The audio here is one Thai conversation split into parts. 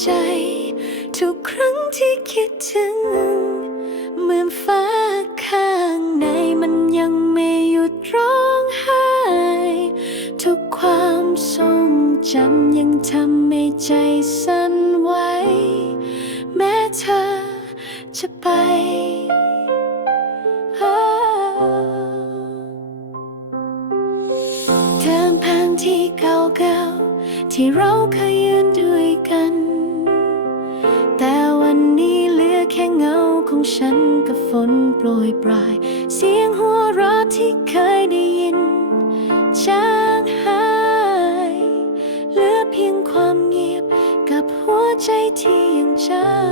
ใจ ทุกครั้งที่คิดถึง เหมือนฟ้าข้างในมันยังไม่หยุดร้องไห้ ทุกความทรงจำยังทำให้ใจสั่นไหวแม้เธอจะไปเดินผ่านที่เก่าๆที่เราเคยยืนด้วยกัน เงาของฉันกับฝนโปรยปลาย เสียงหัวเราะที่เคยได้ยินจางหายเหลือเพียงความเงียบกับหัวใจที่ยังจำ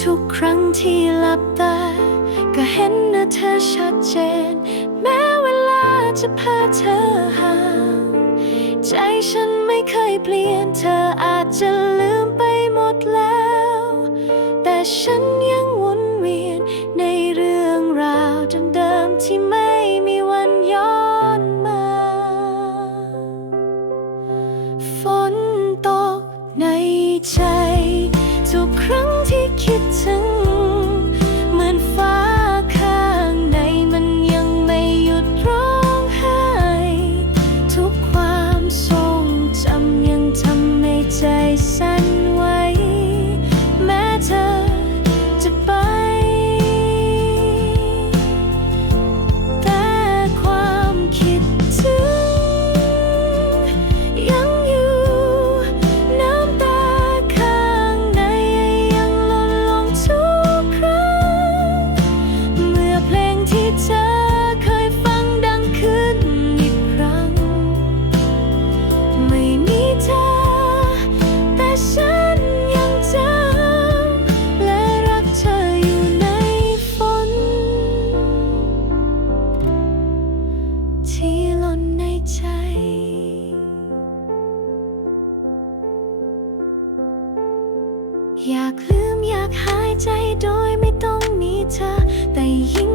ทุกครั้งที่หลับตา ก็เห็นหน้าเธอชัดเจน แม้เวลาจะพาเธอห่าง ใจฉันไม่เคยเปลี่ยนเธออาจจะ ใจ ทุกครั้งที่คิดถึง เหมือนฟ้าข้างในมันยังไม่หยุดร้องไห้ ทุกความทรงจำยังทำให้ใจสั่น อยากลืมอยากหายใจโดยไม่ต้องมีเธอ แต่ยิ่ง